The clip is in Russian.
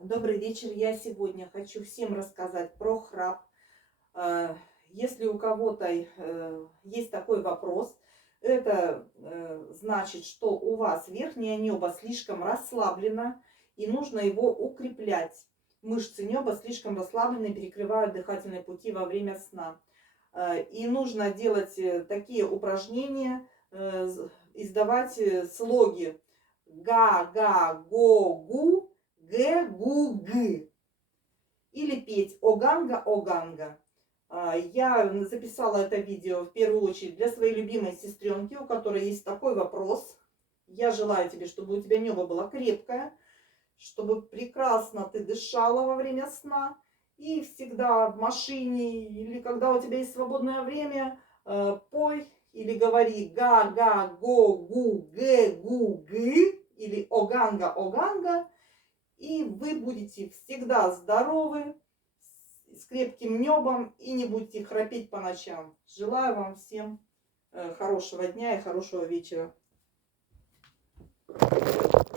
Добрый вечер. Я сегодня хочу всем рассказать про храп. Если у кого-то есть такой вопрос, это значит, что у вас верхнее небо слишком расслаблено и нужно его укреплять. Мышцы неба слишком расслаблены, перекрывают дыхательные пути во время сна. И нужно делать такие упражнения, издавать слоги га-га-го-гу, г-гу-г. Или петь оганга-оганга. Я записала это видео в первую очередь для своей любимой сестренки, у которой есть такой вопрос. Я желаю тебе, чтобы у тебя небо было крепкое, чтобы прекрасно ты дышала во время сна. И всегда в машине или когда у тебя есть свободное время, пой или говори га-га-го-гу-гэ-гу-гы или оганга-оганга. И вы будете всегда здоровы, с крепким небом и не будете храпеть по ночам. Желаю вам всем хорошего дня и хорошего вечера.